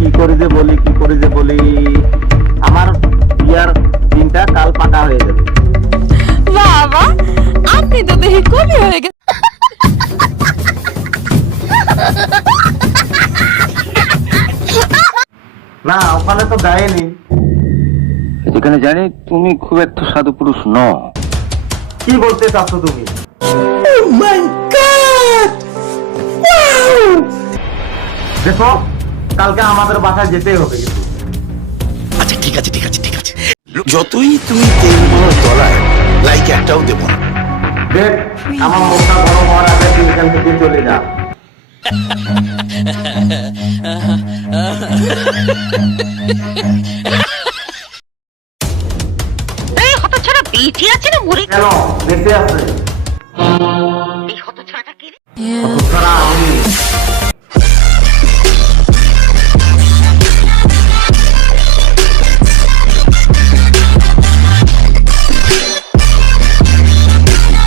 কি করে যে বলি, কি করে যে বলি, আমার বিয়ার দিনটা কাল পাকা হয়ে যাবে। বাবা, আপনি তো দেখি কবি হয়ে গেছেন। না, ওখানে তো দেয়নি। যেখানে জানি তুমি খুব একটা সাধু পুরুষ নও। কি বলতে চাচ্ছ তুমি? দেখো, কালকে আমাদের বাসায় যেতেই হবে কিন্তু। আচ্ছা ঠিক আছে ঠিক আছে ঠিক আছে, যতই তুমি তেল মারো তলায় লাইক একটাও দেবো না। দেখ, আমার মুখটা গরম হওয়ার আগে তুই এখান থেকে চলে যা।